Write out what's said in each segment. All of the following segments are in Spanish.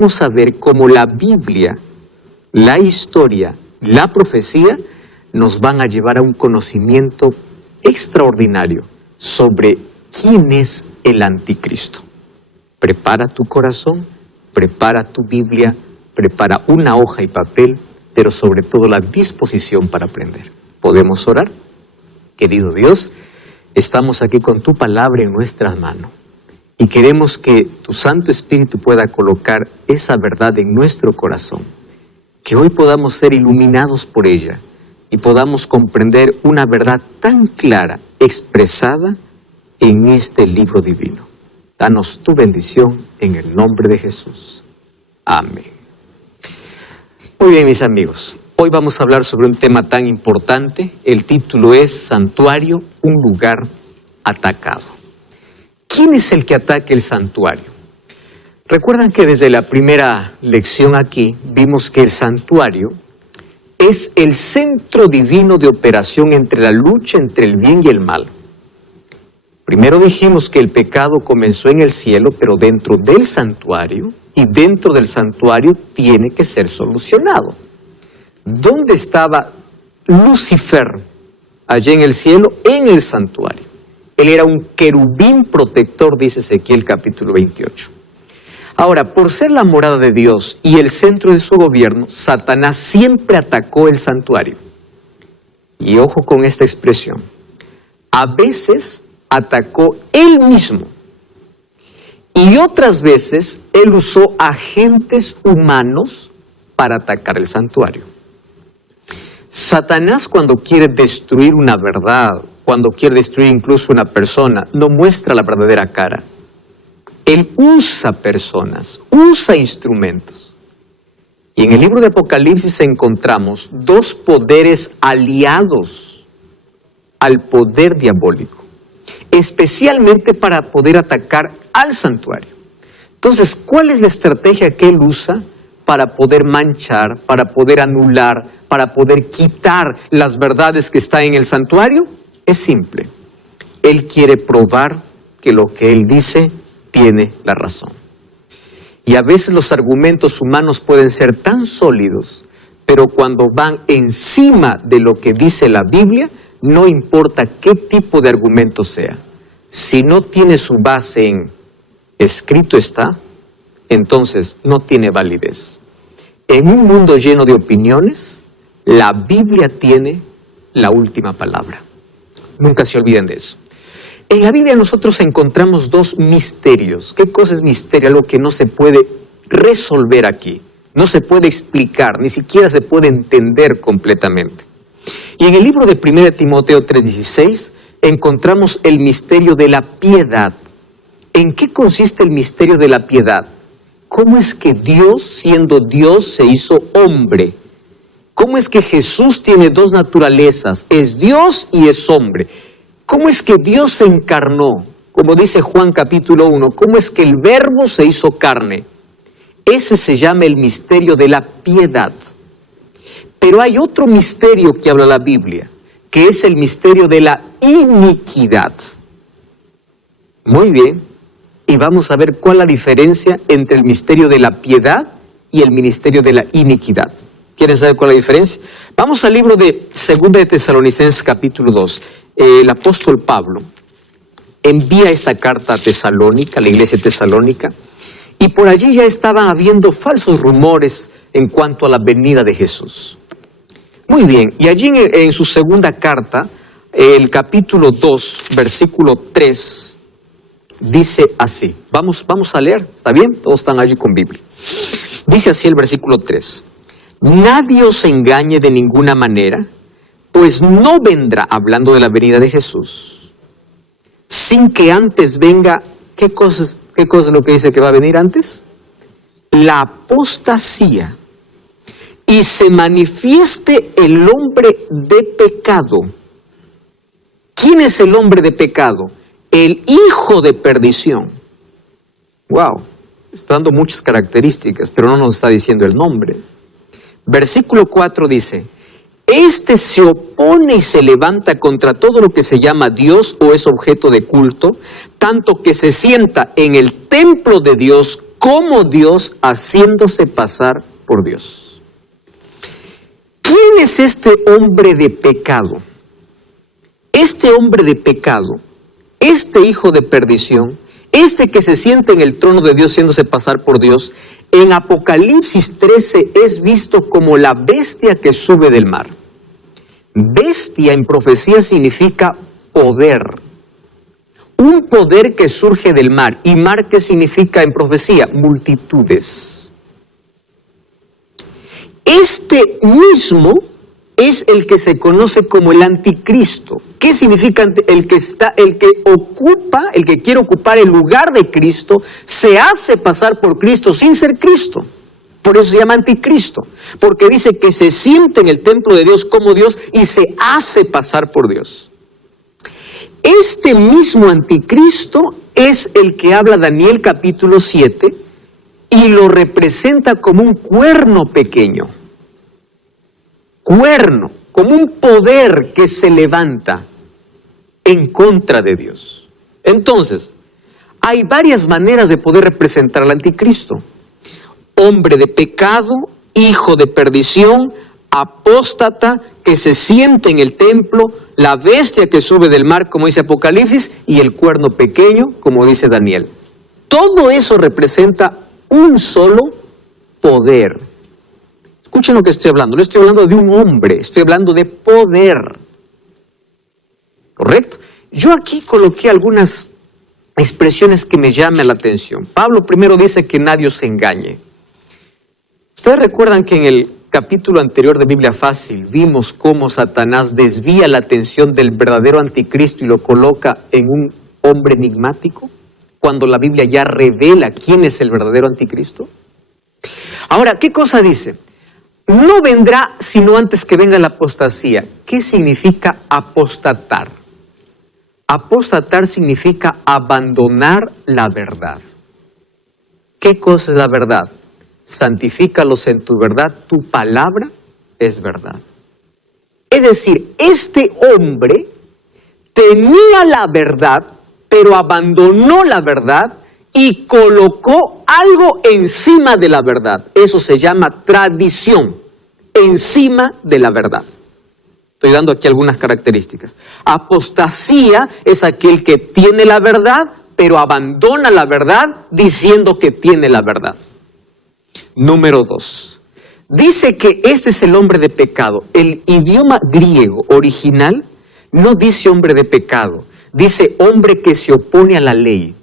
Vamos a ver cómo la Biblia, la historia, la profecía nos van a llevar a un conocimiento extraordinario sobre quién es el anticristo. Prepara tu corazón, prepara tu Biblia, prepara una hoja y papel, pero sobre todo la disposición para aprender. ¿Podemos orar? Querido Dios, estamos aquí con tu palabra en nuestras manos. Y queremos que tu Santo Espíritu pueda colocar esa verdad en nuestro corazón. Que hoy podamos ser iluminados por ella y podamos comprender una verdad tan clara, expresada en este libro divino. Danos tu bendición en el nombre de Jesús. Amén. Muy bien, mis amigos. Hoy vamos a hablar sobre un tema tan importante. El título es Santuario, un lugar atacado. ¿Quién es el que ataca el santuario? Recuerdan que desde la primera lección aquí vimos que el santuario es el centro divino de operación entre la lucha entre el bien y el mal. Primero dijimos que el pecado comenzó en el cielo, pero dentro del santuario, y dentro del santuario tiene que ser solucionado. ¿Dónde estaba Lucifer? Allá en el cielo, en el santuario. Él era un querubín protector, dice Ezequiel capítulo 28. Ahora, por ser la morada de Dios y el centro de su gobierno, Satanás siempre atacó el santuario. Y ojo con esta expresión. A veces atacó él mismo. Y otras veces él usó agentes humanos para atacar el santuario. Satanás, cuando quiere destruir una verdad, cuando quiere destruir incluso una persona, no muestra la verdadera cara. Él usa personas, usa instrumentos. Y en el libro de Apocalipsis encontramos dos poderes aliados al poder diabólico, especialmente para poder atacar al santuario. Entonces, ¿cuál es la estrategia que él usa para poder manchar, para poder anular, para poder quitar las verdades que están en el santuario? Es simple. Él quiere probar que lo que él dice tiene la razón. Y a veces los argumentos humanos pueden ser tan sólidos, pero cuando van encima de lo que dice la Biblia, no importa qué tipo de argumento sea. Si no tiene su base en escrito está, entonces no tiene validez. En un mundo lleno de opiniones, la Biblia tiene la última palabra. Nunca se olviden de eso. En la Biblia nosotros encontramos dos misterios. ¿Qué cosa es misterio? Algo que no se puede resolver aquí. No se puede explicar, ni siquiera se puede entender completamente. Y en el libro de 1 Timoteo 3:16 encontramos el misterio de la piedad. ¿En qué consiste el misterio de la piedad? ¿Cómo es que Dios, siendo Dios, se hizo hombre? ¿Cómo es que Jesús tiene dos naturalezas? Es Dios y es hombre. ¿Cómo es que Dios se encarnó? Como dice Juan capítulo 1, ¿cómo es que el verbo se hizo carne? Ese se llama el misterio de la piedad. Pero hay otro misterio que habla la Biblia, que es el misterio de la iniquidad. Muy bien, y vamos a ver cuál es la diferencia entre el misterio de la piedad y el ministerio de la iniquidad. ¿Quieren saber cuál es la diferencia? Vamos al libro de 2 de Tesalonicenses capítulo 2. El apóstol Pablo envía esta carta a Tesalónica, a la iglesia tesalónica, y por allí ya estaban habiendo falsos rumores en cuanto a la venida de Jesús. Muy bien, y allí en su segunda carta, el capítulo 2, versículo 3, dice así. Vamos a leer, ¿está bien? Todos están allí con Biblia. Dice así el versículo 3. Nadie os engañe de ninguna manera, pues no vendrá, hablando de la venida de Jesús, sin que antes venga, ¿qué cosa es lo que dice que va a venir antes? La apostasía, y se manifieste el hombre de pecado. ¿Quién es el hombre de pecado? El hijo de perdición. Wow, está dando muchas características, pero no nos está diciendo el nombre. Versículo 4 dice, este se opone y se levanta contra todo lo que se llama Dios o es objeto de culto, tanto que se sienta en el templo de Dios como Dios, haciéndose pasar por Dios. ¿Quién es este hombre de pecado? Este hombre de pecado, este hijo de perdición, este que se siente en el trono de Dios haciéndose pasar por Dios, en Apocalipsis 13 es visto como la bestia que sube del mar. Bestia en profecía significa poder. Un poder que surge del mar. ¿Y mar qué significa en profecía? Multitudes. Este mismo es el que se conoce como el anticristo. ¿Qué significa el que quiere ocupar el lugar de Cristo, se hace pasar por Cristo sin ser Cristo? Por eso se llama anticristo, porque dice que se siente en el templo de Dios como Dios y se hace pasar por Dios. Este mismo anticristo es el que habla Daniel capítulo 7 y lo representa como un cuerno pequeño. Cuerno, como un poder que se levanta en contra de Dios. Entonces, hay varias maneras de poder representar al anticristo. Hombre de pecado, hijo de perdición, apóstata, que se siente en el templo, la bestia que sube del mar, como dice Apocalipsis, y el cuerno pequeño, como dice Daniel. Todo eso representa un solo poder. Escuchen lo que estoy hablando. No estoy hablando de un hombre, estoy hablando de poder. ¿Correcto? Yo aquí coloqué algunas expresiones que me llaman la atención. Pablo primero dice que nadie se engañe. Ustedes recuerdan que en el capítulo anterior de Biblia Fácil vimos cómo Satanás desvía la atención del verdadero anticristo y lo coloca en un hombre enigmático, cuando la Biblia ya revela quién es el verdadero anticristo. Ahora, ¿qué cosa dice? No vendrá sino antes que venga la apostasía. ¿Qué significa apostatar? Apostatar significa abandonar la verdad. ¿Qué cosa es la verdad? Santifícalos en tu verdad, tu palabra es verdad. Es decir, este hombre tenía la verdad, pero abandonó la verdad y colocó algo encima de la verdad. Eso se llama tradición, encima de la verdad. Estoy dando aquí algunas características. Apostasía es aquel que tiene la verdad, pero abandona la verdad diciendo que tiene la verdad. Número 2. Dice que este es el hombre de pecado. El idioma griego original no dice hombre de pecado, dice hombre que se opone a la ley.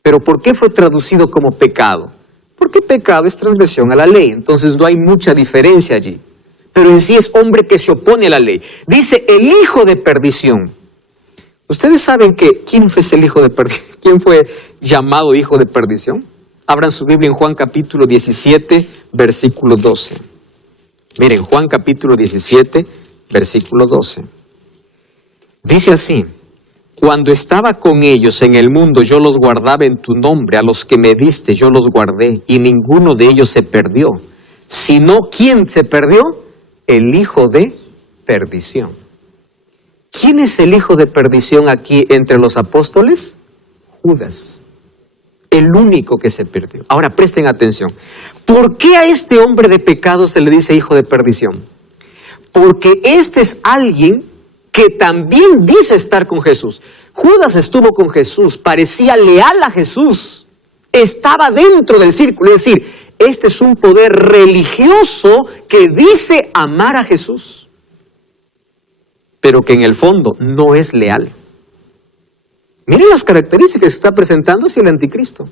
¿Pero por qué fue traducido como pecado? Porque pecado es transgresión a la ley, entonces no hay mucha diferencia allí. Pero en sí es hombre que se opone a la ley. Dice el hijo de perdición. ¿Ustedes saben quién fue el hijo de perdición? ¿Quién fue llamado hijo de perdición? Abran su Biblia en Juan capítulo 17, versículo 12. Miren, Juan capítulo 17, versículo 12. Dice así: cuando estaba con ellos en el mundo, yo los guardaba en tu nombre, a los que me diste yo los guardé, y ninguno de ellos se perdió. Sino, ¿quién se perdió? El hijo de perdición. ¿Quién es el hijo de perdición aquí entre los apóstoles? Judas. El único que se perdió. Ahora presten atención. ¿Por qué a este hombre de pecado se le dice hijo de perdición? Porque este es alguien que también dice estar con Jesús. Judas estuvo con Jesús, parecía leal a Jesús, estaba dentro del círculo. Es decir, este es un poder religioso que dice amar a Jesús, pero que en el fondo no es leal. Miren las características que está presentando hacia el anticristo.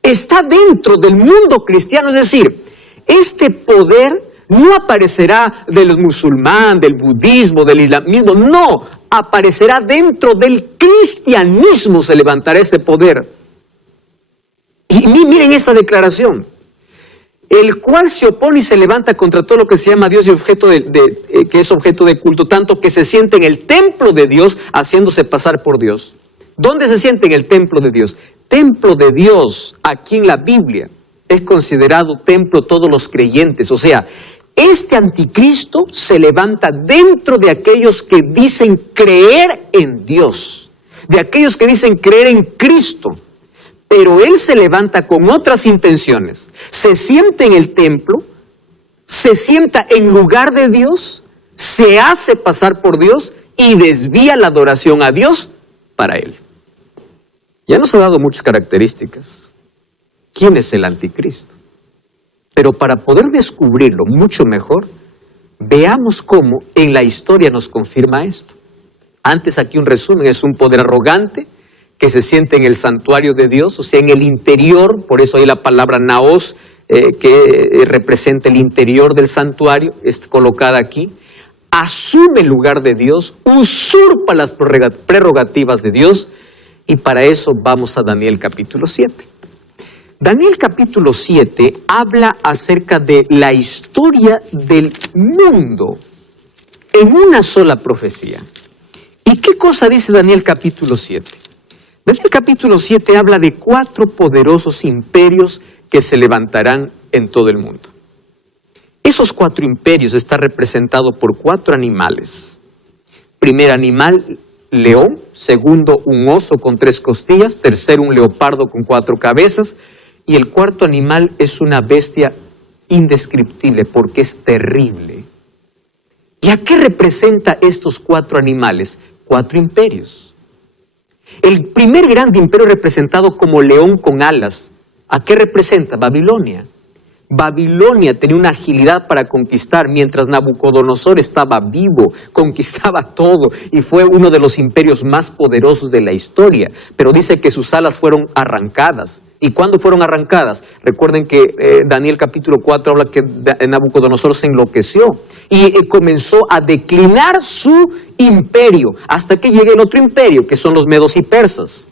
Está dentro del mundo cristiano, es decir, este poder no aparecerá del musulmán, del budismo, del islamismo, no, aparecerá dentro del cristianismo, se levantará ese poder. Y miren esta declaración: el cual se opone y se levanta contra todo lo que se llama Dios y que es objeto de culto, tanto que se siente en el templo de Dios, haciéndose pasar por Dios. ¿Dónde se siente? En el templo de Dios. Templo de Dios, aquí en la Biblia, es considerado templo todos los creyentes. O sea, este anticristo se levanta dentro de aquellos que dicen creer en Dios, de aquellos que dicen creer en Cristo, pero él se levanta con otras intenciones. Se sienta en el templo, se sienta en lugar de Dios, se hace pasar por Dios y desvía la adoración a Dios para él. Ya nos ha dado muchas características. ¿Quién es el anticristo? Pero para poder descubrirlo mucho mejor, veamos cómo en la historia nos confirma esto. Antes aquí un resumen, es un poder arrogante que se siente en el santuario de Dios, o sea, en el interior, por eso hay la palabra naos, que representa el interior del santuario, es colocada aquí. Asume el lugar de Dios, usurpa las prerrogativas de Dios, y para eso vamos a Daniel capítulo 7. Daniel capítulo 7 habla acerca de la historia del mundo en una sola profecía. ¿Y qué cosa dice Daniel capítulo 7? Daniel capítulo 7 habla de 4 poderosos imperios que se levantarán en todo el mundo. Esos 4 imperios están representados por 4 animales. Primer animal, león. Segundo, un oso con 3 costillas. Tercero, un leopardo con 4 cabezas. Y el cuarto animal es una bestia indescriptible porque es terrible. ¿Y a qué representa estos 4 animales? 4 imperios. El primer grande imperio representado como león con alas, ¿a qué representa? Babilonia. Babilonia tenía una agilidad para conquistar, mientras Nabucodonosor estaba vivo, conquistaba todo y fue uno de los imperios más poderosos de la historia. Pero dice que sus alas fueron arrancadas. ¿Y cuándo fueron arrancadas? Recuerden que Daniel capítulo 4 habla que Nabucodonosor se enloqueció y comenzó a declinar su imperio hasta que llega el otro imperio, que son los medos y persas.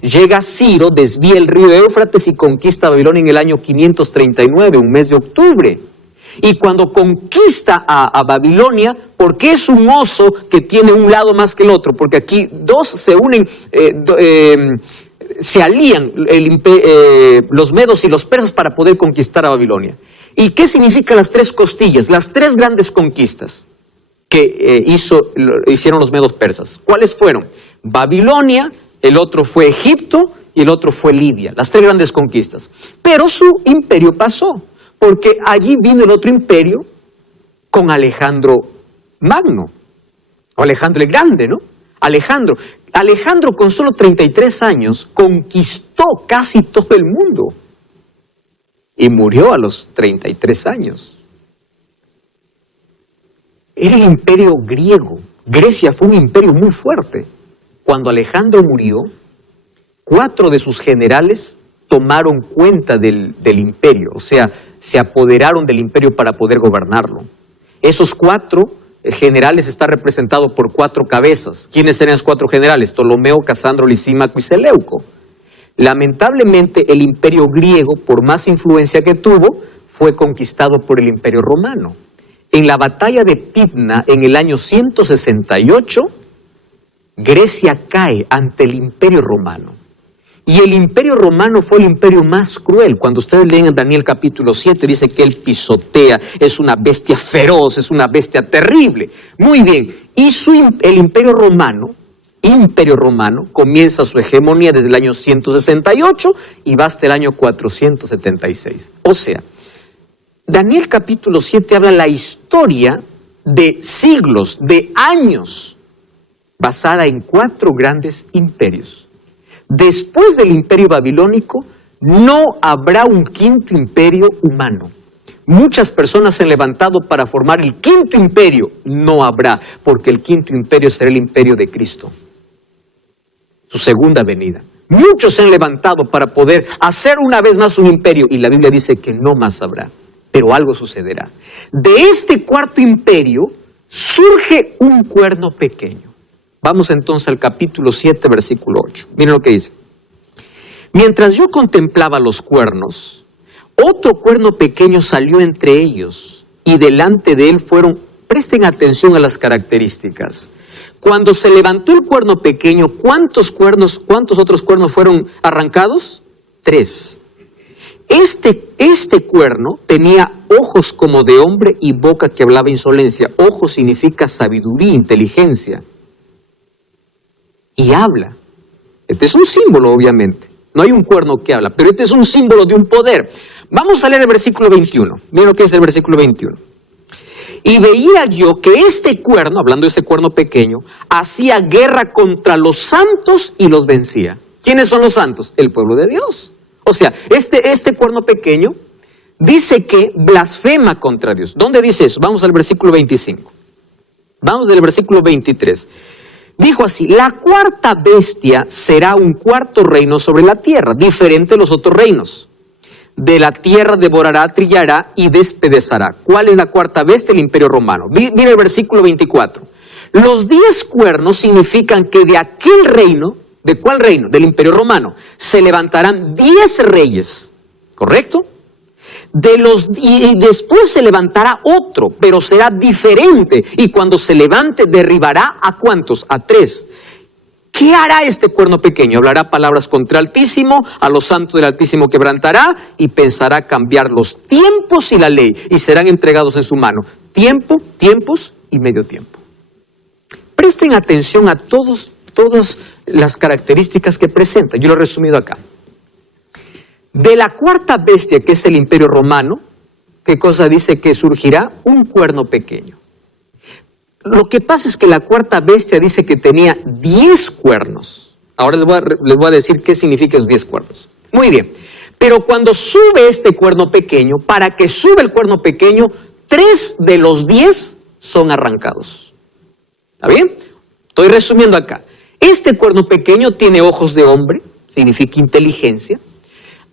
Llega Ciro, desvía el río Éufrates y conquista Babilonia en el año 539, un mes de octubre. Y cuando conquista a Babilonia, ¿por qué es un oso que tiene un lado más que el otro? Porque aquí 2 se unen, se alían los medos y los persas para poder conquistar a Babilonia. ¿Y qué significan las 3 costillas? Las 3 grandes conquistas que hicieron los medos persas. ¿Cuáles fueron? Babilonia, el otro fue Egipto y el otro fue Lidia, las 3 grandes conquistas. Pero su imperio pasó, porque allí vino el otro imperio con Alejandro Magno, o Alejandro el Grande, ¿no? Alejandro con solo 33 años conquistó casi todo el mundo y murió a los 33 años. Era el imperio griego. Grecia fue un imperio muy fuerte. Cuando Alejandro murió, 4 de sus generales tomaron cuenta del imperio, o sea, se apoderaron del imperio para poder gobernarlo. Esos 4 generales están representados por 4 cabezas. ¿Quiénes eran los 4 generales? Ptolomeo, Casandro, Lisímaco y Seleuco. Lamentablemente, el imperio griego, por más influencia que tuvo, fue conquistado por el imperio romano. En la batalla de Pydna, en el año 168, Grecia cae ante el imperio romano. Y el imperio romano fue el imperio más cruel. Cuando ustedes leen en Daniel capítulo 7, dice que él pisotea, es una bestia feroz, es una bestia terrible. Muy bien, y el imperio romano comienza su hegemonía desde el año 168 y va hasta el año 476. O sea, Daniel capítulo 7 habla la historia de siglos, de años, basada en 4 grandes imperios. Después del imperio babilónico, no habrá un 5.º imperio humano. Muchas personas se han levantado para formar el 5.º imperio. No habrá, porque el 5.º imperio será el imperio de Cristo, su segunda venida. Muchos se han levantado para poder hacer una vez más un imperio, y la Biblia dice que no más habrá, pero algo sucederá. De este 4.º imperio surge un cuerno pequeño. Vamos entonces al capítulo 7, versículo 8. Miren lo que dice. Mientras yo contemplaba los cuernos, otro cuerno pequeño salió entre ellos, y delante de él presten atención a las características. Cuando se levantó el cuerno pequeño, ¿cuántos otros cuernos fueron arrancados? 3. Este cuerno tenía ojos como de hombre y boca que hablaba insolencia. Ojo significa sabiduría, inteligencia. Y habla. Este es un símbolo, obviamente. No hay un cuerno que habla, pero este es un símbolo de un poder. Vamos a leer el versículo 21. Miren lo que es el versículo 21. Y veía yo que este cuerno, hablando de ese cuerno pequeño, hacía guerra contra los santos y los vencía. ¿Quiénes son los santos? El pueblo de Dios. O sea, este cuerno pequeño dice que blasfema contra Dios. ¿Dónde dice eso? Vamos al versículo 25. Vamos del versículo 23. Dijo así: la cuarta bestia será un cuarto reino sobre la tierra, diferente de los otros reinos. De la tierra devorará, trillará y despedazará. ¿Cuál es la cuarta bestia? El Imperio Romano. Mira el versículo 24. Los 10 cuernos significan que de aquel reino, ¿de cuál reino? Del Imperio Romano, se levantarán 10 reyes, ¿correcto? Y después se levantará otro, pero será diferente. Y cuando se levante, derribará ¿a cuántos? A 3. ¿Qué hará este cuerno pequeño? Hablará palabras contra el Altísimo, a los santos del Altísimo quebrantará y pensará cambiar los tiempos y la ley, y serán entregados en su mano. Tiempo, tiempos y medio tiempo. Presten atención a todas las características que presenta. Yo lo he resumido acá. De la cuarta bestia, que es el Imperio Romano, ¿qué cosa dice? Que surgirá un cuerno pequeño. Lo que pasa es que la cuarta bestia dice que tenía 10 cuernos. Ahora les voy a decir qué significa esos 10 cuernos. Muy bien. Pero cuando sube este cuerno pequeño, para que sube el cuerno pequeño, 3 de los 10 son arrancados. ¿Está bien? Estoy resumiendo acá. Este cuerno pequeño tiene ojos de hombre, significa inteligencia.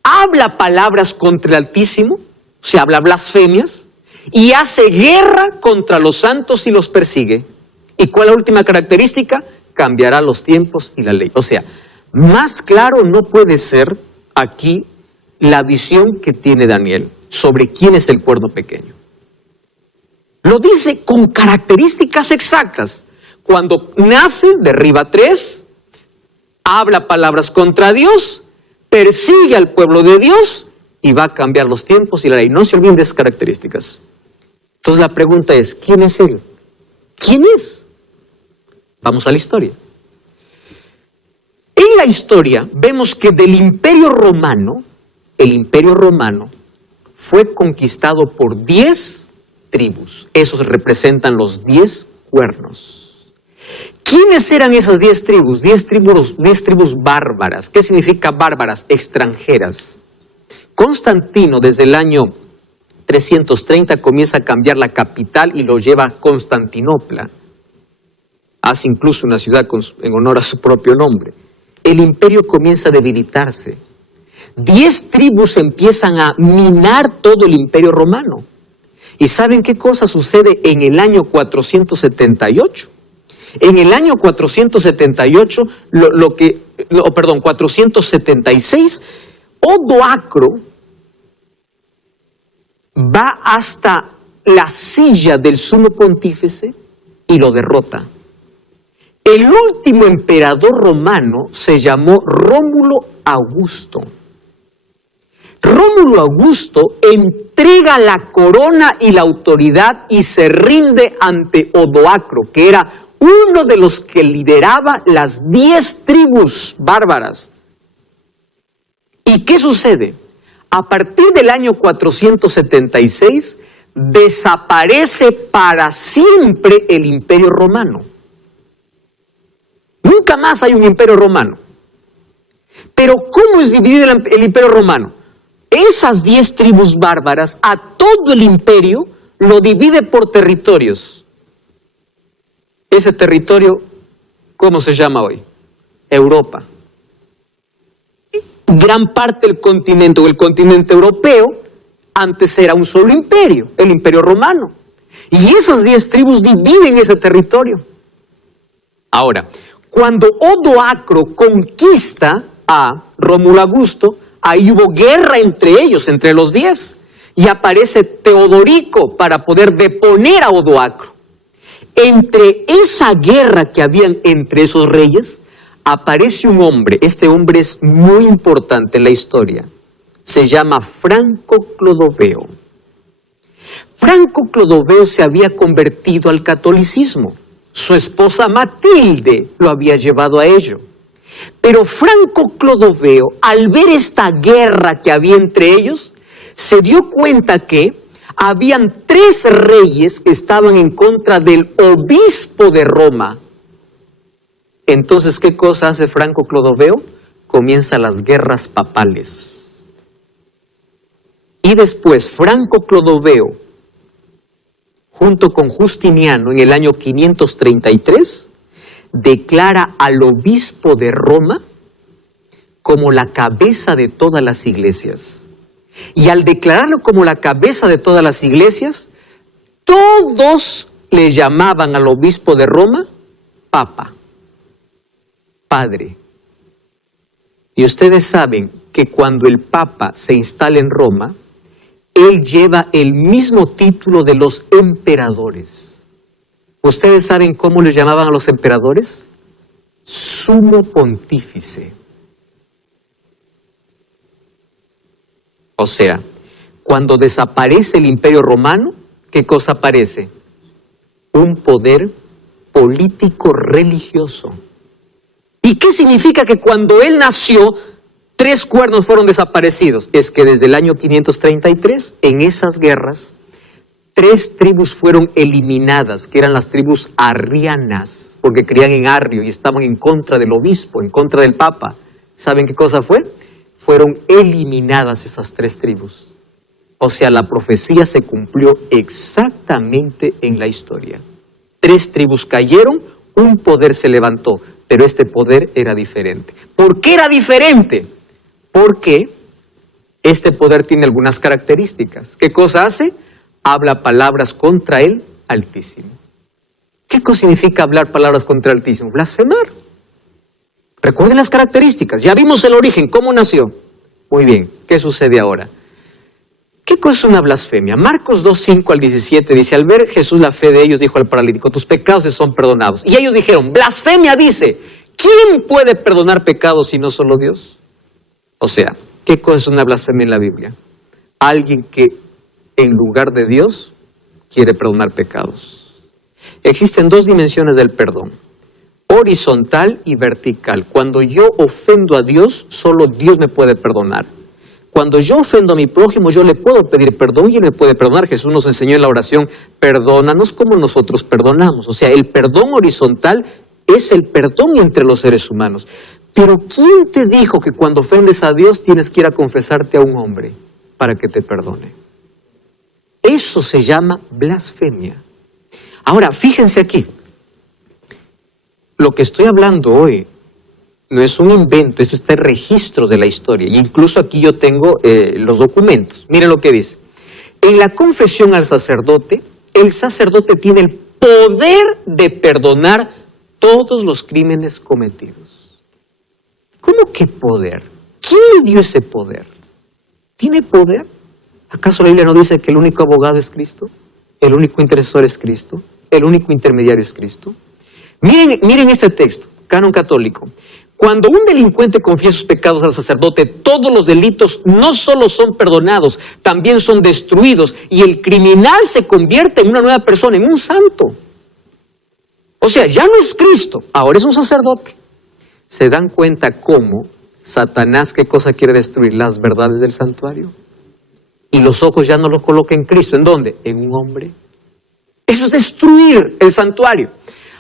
Habla palabras contra el Altísimo, se habla blasfemias, y hace guerra contra los santos y los persigue. ¿Y cuál es la última característica? Cambiará los tiempos y la ley. O sea, más claro no puede ser aquí la visión que tiene Daniel sobre quién es el cuerno pequeño. Lo dice con características exactas. Cuando nace, derriba 3, habla palabras contra Dios, persigue al pueblo de Dios y va a cambiar los tiempos y la ley. No se olviden de esas características. Entonces la pregunta es, ¿quién es él? ¿Quién es? Vamos a la historia. En la historia vemos que del Imperio Romano, el Imperio Romano fue conquistado por 10 tribus. Esos representan los 10 cuernos. ¿Quiénes eran esas 10 tribus? 10 tribus bárbaras. ¿Qué significa bárbaras? Extranjeras. Constantino, desde el año 330, comienza a cambiar la capital y lo lleva a Constantinopla. Hace incluso una ciudad en honor a su propio nombre. El imperio comienza a debilitarse. 10 tribus empiezan a minar todo el Imperio Romano. ¿Y saben qué cosa sucede en el año 478? En el año 478, 476, Odoacro va hasta la silla del sumo pontífice y lo derrota. El último emperador romano se llamó Rómulo Augusto. Rómulo Augusto entrega la corona y la autoridad y se rinde ante Odoacro, que era uno de los que lideraba las 10 tribus bárbaras. ¿Y qué sucede? A partir del año 476, desaparece para siempre el Imperio Romano. Nunca más hay un Imperio Romano. Pero ¿cómo es dividido el Imperio Romano? Esas 10 tribus bárbaras, a todo el imperio, lo divide por territorios. Ese territorio, ¿cómo se llama hoy? Europa. Gran parte del continente, o el continente europeo, antes era un solo imperio, el Imperio Romano. Y esas 10 tribus dividen ese territorio. Ahora, cuando Odoacro conquista a Rómulo Augusto, ahí hubo guerra entre ellos, entre los 10. Y aparece Teodorico para poder deponer a Odoacro. Entre esa guerra que habían entre esos reyes, aparece un hombre. Este hombre es muy importante en la historia. Se llama Franco Clodoveo. Franco Clodoveo se había convertido al catolicismo. Su esposa Matilde lo había llevado a ello. Pero Franco Clodoveo, al ver esta guerra que había entre ellos, se dio cuenta que habían 3 reyes que estaban en contra del obispo de Roma. Entonces, ¿qué cosa hace Franco Clodoveo? Comienza las guerras papales. Y después Franco Clodoveo, junto con Justiniano, en el año 533, declara al obispo de Roma como la cabeza de todas las iglesias. Y al declararlo como la cabeza de todas las iglesias, todos le llamaban al obispo de Roma Papa, Padre. Y ustedes saben que cuando el Papa se instala en Roma, él lleva el mismo título de los emperadores. ¿Ustedes saben cómo les llamaban a los emperadores? Sumo pontífice. O sea, cuando desaparece el Imperio Romano, ¿qué cosa aparece? Un poder político religioso. ¿Y qué significa que cuando él nació, 3 cuernos fueron desaparecidos? Es que desde el año 533, en esas guerras, 3 tribus fueron eliminadas, que eran las tribus arrianas, porque creían en Arrio y estaban en contra del obispo, en contra del papa. ¿Saben qué cosa fue? Fueron eliminadas esas 3 tribus. O sea, la profecía se cumplió exactamente en la historia. 3 tribus cayeron, un poder se levantó, pero este poder era diferente. ¿Por qué era diferente? Porque este poder tiene algunas características. ¿Qué cosa hace? Habla palabras contra el Altísimo. ¿Qué cosa significa hablar palabras contra el Altísimo? Blasfemar. Recuerden las características. Ya vimos el origen, cómo nació. Muy bien, ¿qué sucede ahora? ¿Qué cosa es una blasfemia? Marcos 2:5 al 17 dice, al ver Jesús la fe de ellos, dijo al paralítico, tus pecados te son perdonados. Y ellos dijeron, blasfemia dice, ¿quién puede perdonar pecados si no solo Dios? O sea, ¿qué cosa es una blasfemia en la Biblia? Alguien que en lugar de Dios quiere perdonar pecados. Existen 2 dimensiones del perdón. Horizontal y vertical. Cuando yo ofendo a Dios, solo Dios me puede perdonar. Cuando yo ofendo a mi prójimo, yo le puedo pedir perdón y él me puede perdonar. Jesús nos enseñó en la oración, perdónanos como nosotros perdonamos. O sea, el perdón horizontal es el perdón entre los seres humanos. Pero ¿quién te dijo que cuando ofendes a Dios tienes que ir a confesarte a un hombre para que te perdone? Eso se llama blasfemia. Ahora, fíjense aquí. Lo que estoy hablando hoy no es un invento, esto está en registros de la historia. Y incluso aquí yo tengo los documentos. Miren lo que dice. En la confesión al sacerdote, el sacerdote tiene el poder de perdonar todos los crímenes cometidos. ¿Cómo que poder? ¿Quién le dio ese poder? ¿Tiene poder? ¿Acaso la Biblia no dice que el único abogado es Cristo? ¿El único intercesor es Cristo? ¿El único intermediario es Cristo? Miren este texto, Canon Católico. Cuando un delincuente confiesa sus pecados al sacerdote, todos los delitos no solo son perdonados, también son destruidos y el criminal se convierte en una nueva persona, en un santo. O sea, ya no es Cristo, ahora es un sacerdote. ¿Se dan cuenta cómo Satanás qué cosa quiere destruir? Las verdades del santuario. Y los ojos ya no los coloca en Cristo. ¿En dónde? En un hombre. Eso es destruir el santuario.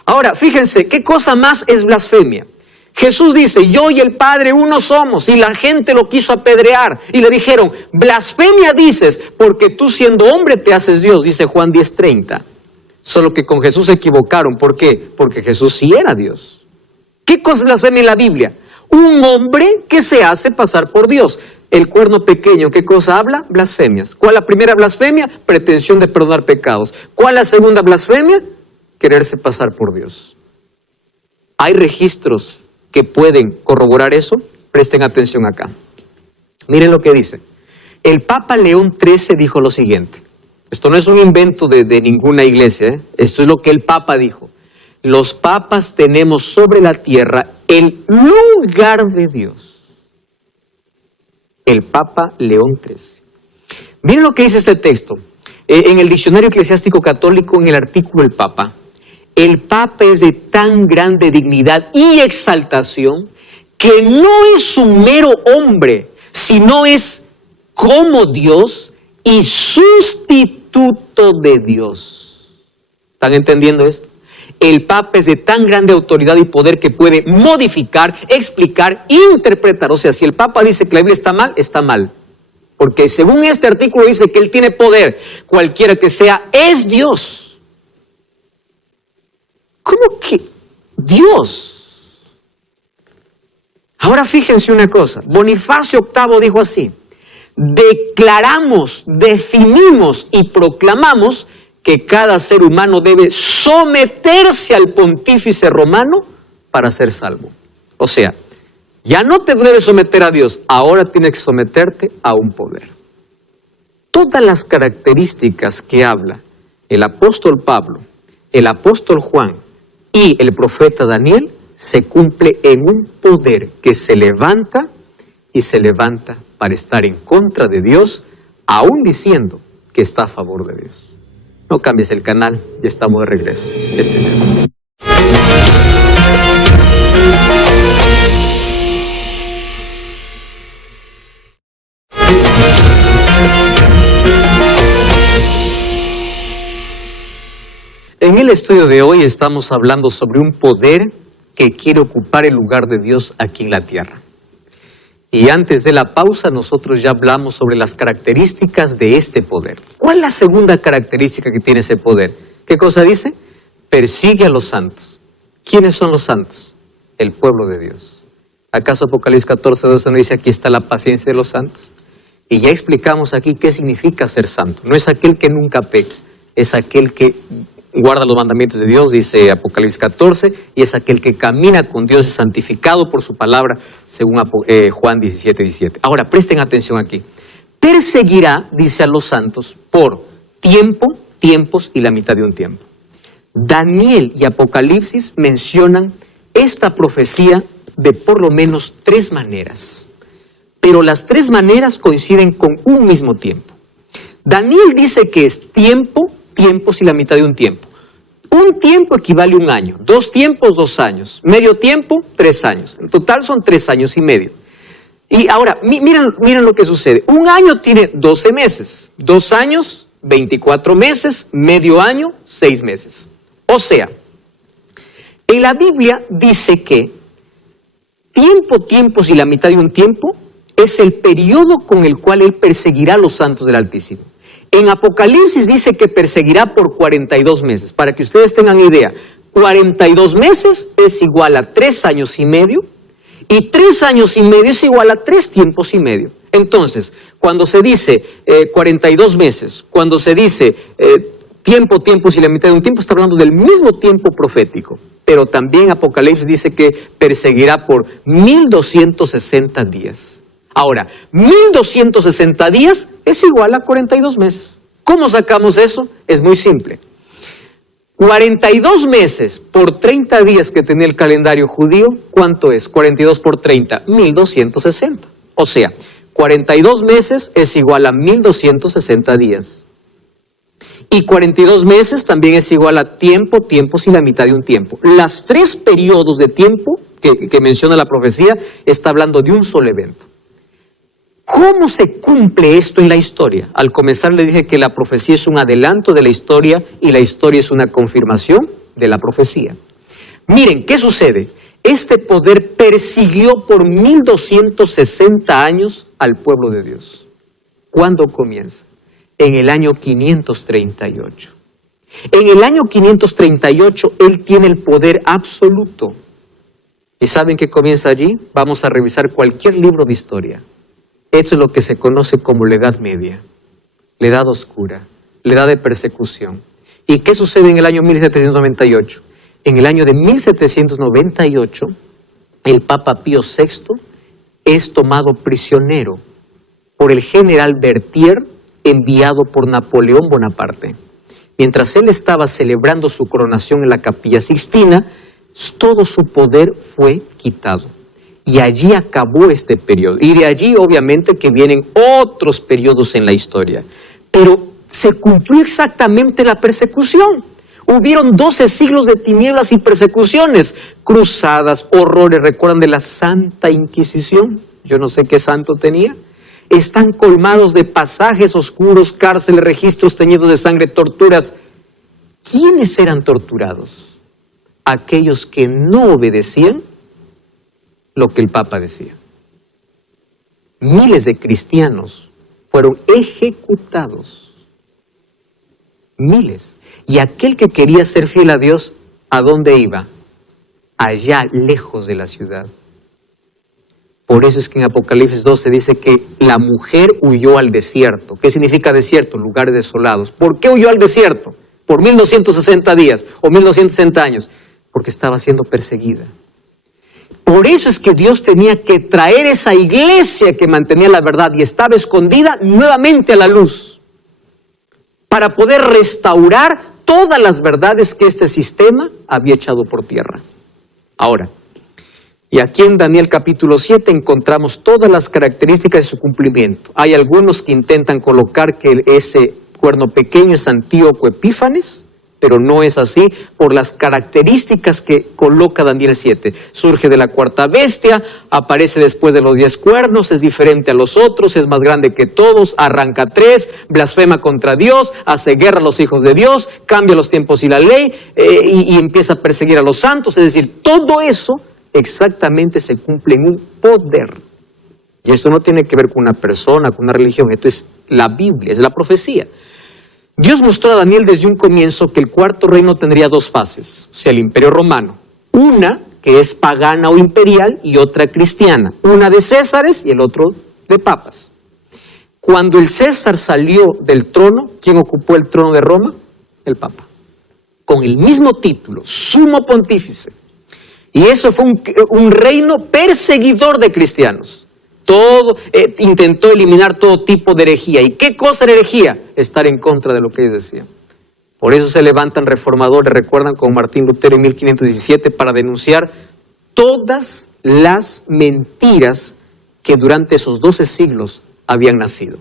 Ahora, fíjense, ¿qué cosa más es blasfemia? Jesús dice, yo y el Padre uno somos, y la gente lo quiso apedrear, y le dijeron, blasfemia dices, porque tú siendo hombre te haces Dios, dice Juan 10:30. Solo que con Jesús se equivocaron, ¿por qué? Porque Jesús sí era Dios. ¿Qué cosa es blasfemia en la Biblia? Un hombre que se hace pasar por Dios. El cuerno pequeño, ¿qué cosa habla? Blasfemias. ¿Cuál la primera blasfemia? Pretensión de perdonar pecados. ¿Cuál la segunda blasfemia? Quererse pasar por Dios. ¿Hay registros que pueden corroborar eso? Presten atención acá. Miren lo que dice. El Papa León XIII dijo lo siguiente. Esto no es un invento de ninguna iglesia, ¿eh? Esto es lo que el Papa dijo. Los papas tenemos sobre la tierra el lugar de Dios. El Papa León XIII. Miren lo que dice este texto. En el Diccionario Eclesiástico Católico, en el artículo del Papa, el Papa es de tan grande dignidad y exaltación que no es un mero hombre, sino es como Dios y sustituto de Dios. ¿Están entendiendo esto? El Papa es de tan grande autoridad y poder que puede modificar, explicar, interpretar. O sea, si el Papa dice que la Biblia está mal, está mal. Porque según este artículo dice que él tiene poder, cualquiera que sea, es Dios. ¿Cómo que Dios? Ahora fíjense una cosa, Bonifacio VIII dijo así: declaramos, definimos y proclamamos que cada ser humano debe someterse al pontífice romano para ser salvo. O sea, ya no te debes someter a Dios, ahora tienes que someterte a un poder. Todas las características que habla el apóstol Pablo, el apóstol Juan y el profeta Daniel se cumple en un poder que se levanta y se levanta para estar en contra de Dios, aún diciendo que está a favor de Dios. No cambies el canal, ya estamos de regreso. Este es el más. En el estudio de hoy estamos hablando sobre un poder que quiere ocupar el lugar de Dios aquí en la tierra. Y antes de la pausa nosotros ya hablamos sobre las características de este poder. ¿Cuál es la segunda característica que tiene ese poder? ¿Qué cosa dice? Persigue a los santos. ¿Quiénes son los santos? El pueblo de Dios. ¿Acaso Apocalipsis 14:12 no dice aquí está la paciencia de los santos? Y ya explicamos aquí qué significa ser santo. No es aquel que nunca peca, es aquel que guarda los mandamientos de Dios, dice Apocalipsis 14, y es aquel que camina con Dios, es santificado por su palabra, según Juan 17:17. Ahora, presten atención aquí. Perseguirá, dice a los santos, por tiempo, tiempos y la mitad de un tiempo. Daniel y Apocalipsis mencionan esta profecía de por lo menos 3 maneras. Pero las 3 maneras coinciden con un mismo tiempo. Daniel dice que es tiempo, tiempos y la mitad de un tiempo. Un tiempo equivale a un año, 2 tiempos, 2 años, medio tiempo, 3 años. En total son 3 años y medio. Y ahora, miren lo que sucede. Un año tiene 12 meses, 2 años, 24 meses, medio año, 6 meses. O sea, en la Biblia dice que tiempo, tiempos y la mitad de un tiempo es el periodo con el cual Él perseguirá a los santos del Altísimo. En Apocalipsis dice que perseguirá por 42 meses. Para que ustedes tengan idea, 42 meses es igual a 3 años y medio, y 3 años y medio es igual a 3 tiempos y medio. Entonces, cuando se dice 42 meses, cuando se dice tiempo, tiempos y la mitad de un tiempo, está hablando del mismo tiempo profético. Pero también Apocalipsis dice que perseguirá por 1260 días. Ahora, 1260 días es igual a 42 meses. ¿Cómo sacamos eso? Es muy simple. 42 meses por 30 días que tenía el calendario judío, ¿cuánto es? 42 por 30, 1260. O sea, 42 meses es igual a 1260 días. Y 42 meses también es igual a tiempo, tiempos y la mitad de un tiempo. Las 3 periodos de tiempo que menciona la profecía está hablando de un solo evento. ¿Cómo se cumple esto en la historia? Al comenzar le dije que la profecía es un adelanto de la historia y la historia es una confirmación de la profecía. Miren, ¿qué sucede? Este poder persiguió por 1260 años al pueblo de Dios. ¿Cuándo comienza? En el año 538. En el año 538 Él tiene el poder absoluto. ¿Y saben qué comienza allí? Vamos a revisar cualquier libro de historia. Esto es lo que se conoce como la Edad Media, la Edad Oscura, la Edad de Persecución. ¿Y qué sucede en el año 1798? En el año de 1798, el Papa Pío VI es tomado prisionero por el general Berthier, enviado por Napoleón Bonaparte. Mientras él estaba celebrando su coronación en la Capilla Sixtina, todo su poder fue quitado. Y allí acabó este periodo. Y de allí, obviamente, que vienen otros periodos en la historia. Pero se cumplió exactamente la persecución. Hubieron 12 siglos de tinieblas y persecuciones, cruzadas, horrores. ¿Recuerdan de la Santa Inquisición? Yo no sé qué santo tenía. Están colmados de pasajes oscuros, cárceles, registros teñidos de sangre, torturas. ¿Quiénes eran torturados? Aquellos que no obedecían lo que el Papa decía. Miles de cristianos fueron ejecutados. Miles. Y aquel que quería ser fiel a Dios, ¿a dónde iba? Allá, lejos de la ciudad. Por eso es que en Apocalipsis 12 dice que la mujer huyó al desierto. ¿Qué significa desierto? Lugares desolados. ¿Por qué huyó al desierto? Por 1260 días o 1260 años. Porque estaba siendo perseguida. Por eso es que Dios tenía que traer esa iglesia que mantenía la verdad y estaba escondida nuevamente a la luz. Para poder restaurar todas las verdades que este sistema había echado por tierra. Ahora, y aquí en Daniel capítulo 7 encontramos todas las características de su cumplimiento. Hay algunos que intentan colocar que ese cuerno pequeño es Antíoco Epífanes, pero no es así por las características que coloca Daniel 7. Surge de la cuarta bestia, aparece después de los 10 cuernos, es diferente a los otros, es más grande que todos, arranca 3, blasfema contra Dios, hace guerra a los hijos de Dios, cambia los tiempos y la ley y empieza a perseguir a los santos. Es decir, todo eso exactamente se cumple en un poder. Y esto no tiene que ver con una persona, con una religión, esto es la Biblia, es la profecía. Dios mostró a Daniel desde un comienzo que el cuarto reino tendría 2 fases, o sea, el imperio romano. Una que es pagana o imperial y otra cristiana. Una de Césares y el otro de papas. Cuando el César salió del trono, ¿quién ocupó el trono de Roma? El Papa. Con el mismo título, sumo pontífice. Y eso fue un reino perseguidor de cristianos. Intentó eliminar todo tipo de herejía. ¿Y qué cosa era herejía? Estar en contra de lo que ellos decían. Por eso se levantan reformadores, recuerdan, con Martín Lutero en 1517, para denunciar todas las mentiras que durante esos 12 siglos habían nacido.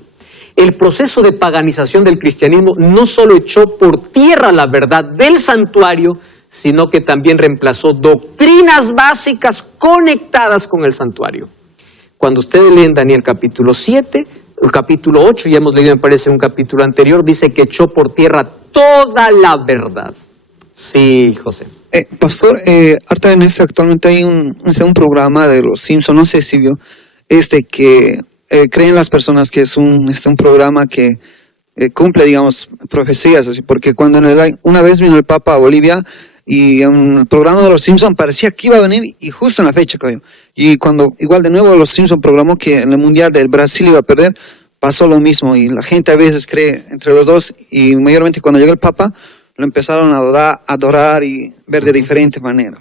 El proceso de paganización del cristianismo no solo echó por tierra la verdad del santuario, sino que también reemplazó doctrinas básicas conectadas con el santuario. Cuando ustedes leen Daniel capítulo 7, el capítulo 8, ya hemos leído, me parece, un capítulo anterior, dice que echó por tierra toda la verdad. Sí, José. Pastor, ahorita actualmente hay un programa de los Simpsons, no sé si vio, que creen las personas que es un programa que cumple, digamos, profecías, así, porque cuando una vez vino el Papa a Bolivia, y en el programa de los Simpsons parecía que iba a venir y justo en la fecha cayó. Y cuando igual de nuevo los Simpsons programó que en el Mundial del Brasil iba a perder, pasó lo mismo. Y la gente a veces cree entre los dos y mayormente cuando llegó el Papa lo empezaron a adorar y ver de diferente manera.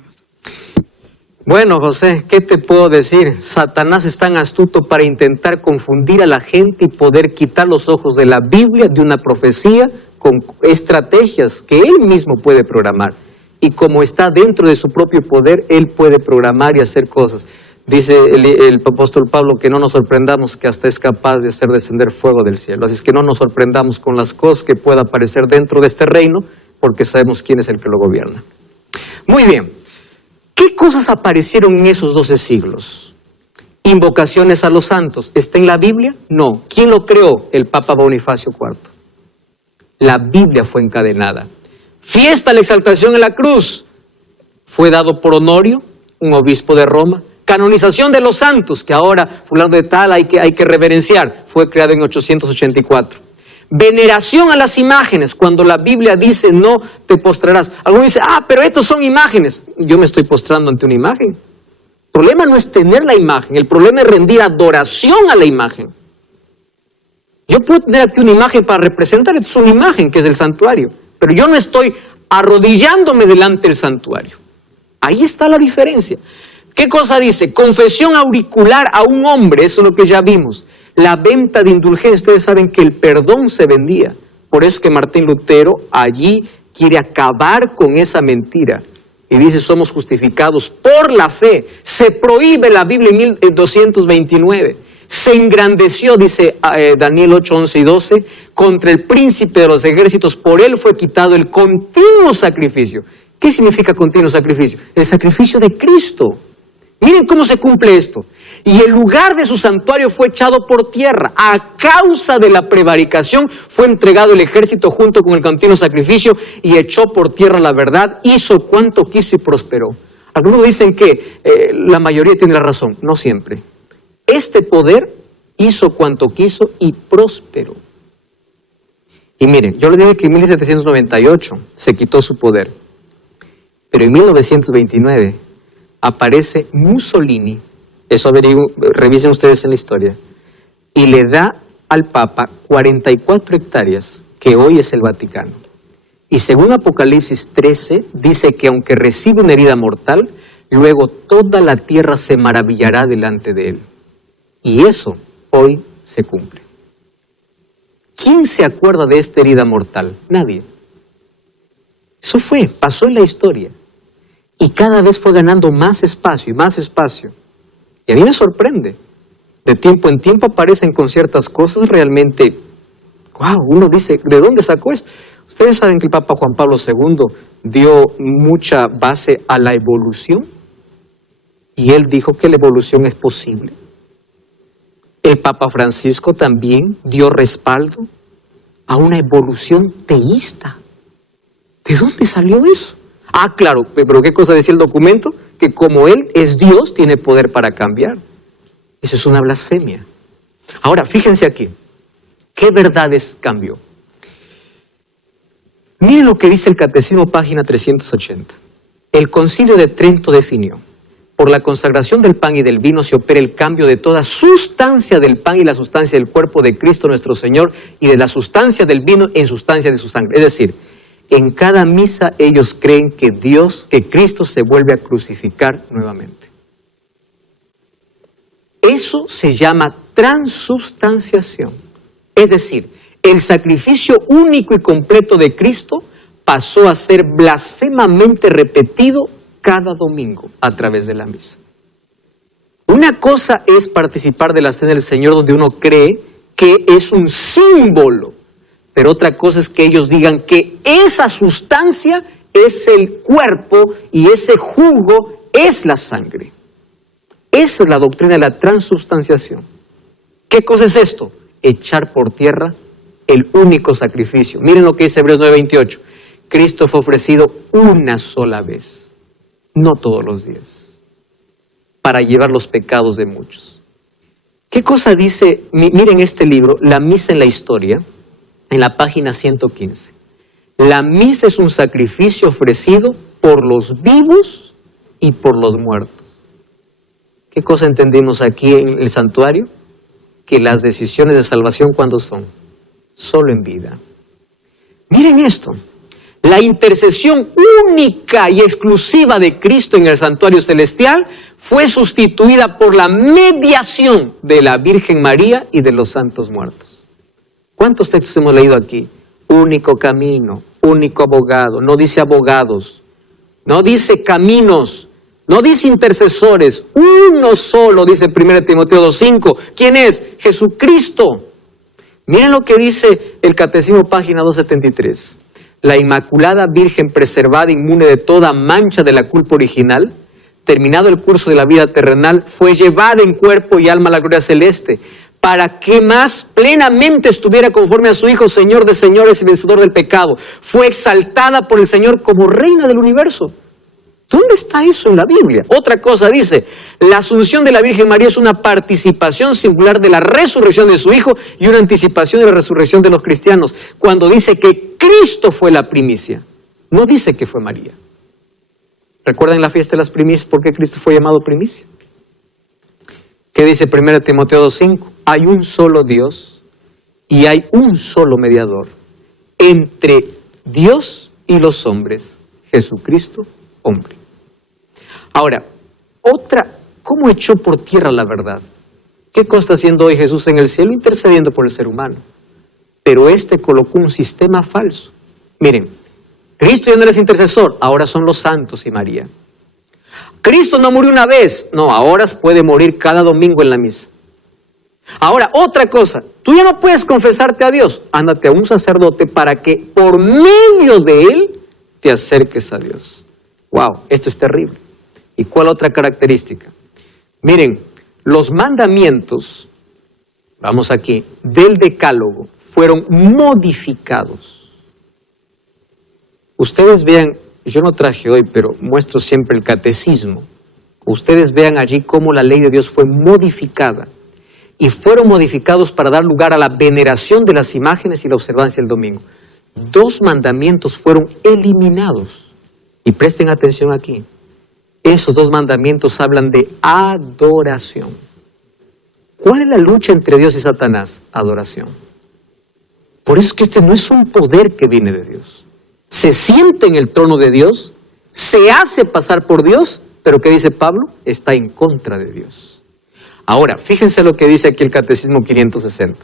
Bueno, José, ¿qué te puedo decir? Satanás es tan astuto para intentar confundir a la gente y poder quitar los ojos de la Biblia, de una profecía, con estrategias que él mismo puede programar. Y como está dentro de su propio poder, él puede programar y hacer cosas. Dice el apóstol Pablo que no nos sorprendamos, que hasta es capaz de hacer descender fuego del cielo. Así es que no nos sorprendamos con las cosas que pueda aparecer dentro de este reino, porque sabemos quién es el que lo gobierna. Muy bien. ¿Qué cosas aparecieron en esos 12 siglos? Invocaciones a los santos. ¿Está en la Biblia? No. ¿Quién lo creó? El Papa Bonifacio IV. La Biblia fue encadenada. Fiesta a la exaltación en la cruz. Fue dado por Honorio, un obispo de Roma. Canonización de los santos, que ahora, fulano de tal, hay que reverenciar. Fue creado en 884. Veneración a las imágenes, cuando la Biblia dice no te postrarás. Algunos dicen, pero estos son imágenes. Yo me estoy postrando ante una imagen. El problema no es tener la imagen, el problema es rendir adoración a la imagen. Yo puedo tener aquí una imagen para representar, esto es una imagen que es el santuario, pero yo no estoy arrodillándome delante del santuario. Ahí está la diferencia. ¿Qué cosa dice? Confesión auricular a un hombre, eso es lo que ya vimos. La venta de indulgencia, ustedes saben que el perdón se vendía. Por eso es que Martín Lutero allí quiere acabar con esa mentira. Y dice, somos justificados por la fe. Se prohíbe la Biblia en 1229. se engrandeció, dice Daniel 8, 11 y 12, contra el príncipe de los ejércitos, por él fue quitado el continuo sacrificio. ¿Qué significa continuo sacrificio? El sacrificio de Cristo. Miren cómo se cumple esto. Y el lugar de su santuario fue echado por tierra. A causa de la prevaricación fue entregado el ejército junto con el continuo sacrificio y echó por tierra la verdad, hizo cuanto quiso y prosperó. Algunos dicen que la mayoría tiene la razón, no siempre. Este poder hizo cuanto quiso y prosperó. Y miren, yo les dije que en 1798 se quitó su poder, pero en 1929 aparece Mussolini, eso revisen ustedes en la historia, y le da al Papa 44 hectáreas, que hoy es el Vaticano. Y según Apocalipsis 13, dice que aunque recibe una herida mortal, luego toda la tierra se maravillará delante de él. Y eso hoy se cumple. ¿Quién se acuerda de esta herida mortal? Nadie. Eso pasó en la historia. Y cada vez fue ganando más espacio y más espacio. Y a mí me sorprende. De tiempo en tiempo aparecen con ciertas cosas realmente, wow, uno dice, ¿de dónde sacó esto? Ustedes saben que el Papa Juan Pablo II dio mucha base a la evolución. Y él dijo que la evolución es posible. El Papa Francisco también dio respaldo a una evolución teísta. ¿De dónde salió eso? Ah, claro, pero ¿qué cosa decía el documento? Que como Él es Dios, tiene poder para cambiar. Eso es una blasfemia. Ahora, fíjense aquí. ¿Qué verdades cambió? Miren lo que dice el Catecismo, página 380. El Concilio de Trento definió: por la consagración del pan y del vino se opera el cambio de toda sustancia del pan y la sustancia del cuerpo de Cristo nuestro Señor, y de la sustancia del vino en sustancia de su sangre. Es decir, en cada misa ellos creen que Cristo se vuelve a crucificar nuevamente. Eso se llama transubstanciación. Es decir, el sacrificio único y completo de Cristo pasó a ser blasfemamente repetido cada domingo a través de la misa. Una cosa es participar de la cena del Señor donde uno cree que es un símbolo, pero otra cosa es que ellos digan que esa sustancia es el cuerpo y ese jugo es la sangre. Esa es la doctrina de la transubstanciación. ¿Qué cosa es esto? Echar por tierra el único sacrificio. Miren lo que dice Hebreos 9:28. Cristo fue ofrecido una sola vez, no todos los días, para llevar los pecados de muchos. ¿Qué cosa dice? Miren este libro, La Misa en la Historia, en la página 115. La misa es un sacrificio ofrecido por los vivos y por los muertos. ¿Qué cosa entendimos aquí en el santuario? Que las decisiones de salvación, ¿cuándo son? Solo en vida. Miren esto. La intercesión única y exclusiva de Cristo en el santuario celestial fue sustituida por la mediación de la Virgen María y de los santos muertos. ¿Cuántos textos hemos leído aquí? Único camino, único abogado. No dice abogados, no dice caminos, no dice intercesores. Uno solo, dice 1 Timoteo 2:5. ¿Quién es? Jesucristo. Miren lo que dice el Catecismo, página 273. La Inmaculada Virgen, preservada inmune de toda mancha de la culpa original, terminado el curso de la vida terrenal, fue llevada en cuerpo y alma a la gloria celeste, para que más plenamente estuviera conforme a su Hijo, Señor de señores y vencedor del pecado. Fue exaltada por el Señor como reina del universo. ¿Dónde está eso en la Biblia? Otra cosa dice, la asunción de la Virgen María es una participación singular de la resurrección de su Hijo y una anticipación de la resurrección de los cristianos. Cuando dice que Cristo fue la primicia, no dice que fue María. ¿Recuerdan la fiesta de las primicias por qué Cristo fue llamado primicia? ¿Qué dice 1 Timoteo 2:5? Hay un solo Dios y hay un solo mediador entre Dios y los hombres, Jesucristo, hombre. Ahora, ¿cómo echó por tierra la verdad? ¿Qué cosa está haciendo hoy Jesús en el cielo? Intercediendo por el ser humano. Pero colocó un sistema falso. Miren, Cristo ya no es intercesor, ahora son los santos y María. Cristo no murió una vez, no, ahora puede morir cada domingo en la misa. Ahora, otra cosa, tú ya no puedes confesarte a Dios, ándate a un sacerdote para que por medio de él te acerques a Dios. Wow, esto es terrible. ¿Y cuál otra característica? Miren, los mandamientos, vamos aquí, del Decálogo fueron modificados. Ustedes vean, yo no traje hoy, pero muestro siempre el catecismo. Ustedes vean allí cómo la ley de Dios fue modificada. Y fueron modificados para dar lugar a la veneración de las imágenes y la observancia del domingo. 2 mandamientos fueron eliminados. Y presten atención aquí. Esos 2 mandamientos hablan de adoración. ¿Cuál es la lucha entre Dios y Satanás? Adoración. Por eso es que este no es un poder que viene de Dios. Se siente en el trono de Dios, se hace pasar por Dios, pero ¿qué dice Pablo? Está en contra de Dios. Ahora, fíjense lo que dice aquí el Catecismo 560.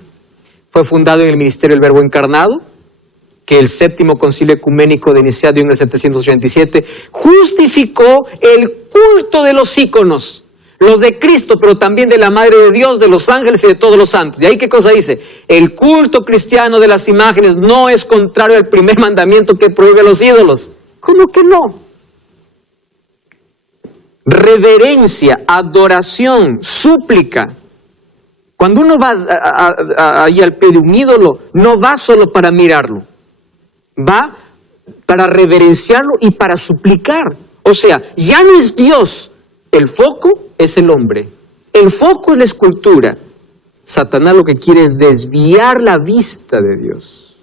Fue fundado en el ministerio del Verbo Encarnado, que el Séptimo Concilio Ecuménico de Nicea dio en el 787, justificó el culto de los íconos, los de Cristo, pero también de la Madre de Dios, de los ángeles y de todos los santos. ¿Y ahí qué cosa dice? El culto cristiano de las imágenes no es contrario al primer mandamiento que prohíbe a los ídolos. ¿Cómo que no? Reverencia, adoración, súplica. Cuando uno va ahí al pie de un ídolo, no va solo para mirarlo, va para reverenciarlo y para suplicar. O sea, ya no es Dios, el foco es el hombre, el foco es la escultura. Satanás lo que quiere es desviar la vista de Dios.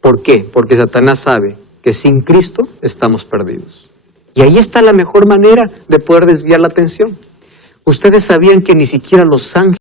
¿Por qué? Porque Satanás sabe que sin Cristo estamos perdidos. Y ahí está la mejor manera de poder desviar la atención. Ustedes sabían que ni siquiera los ángeles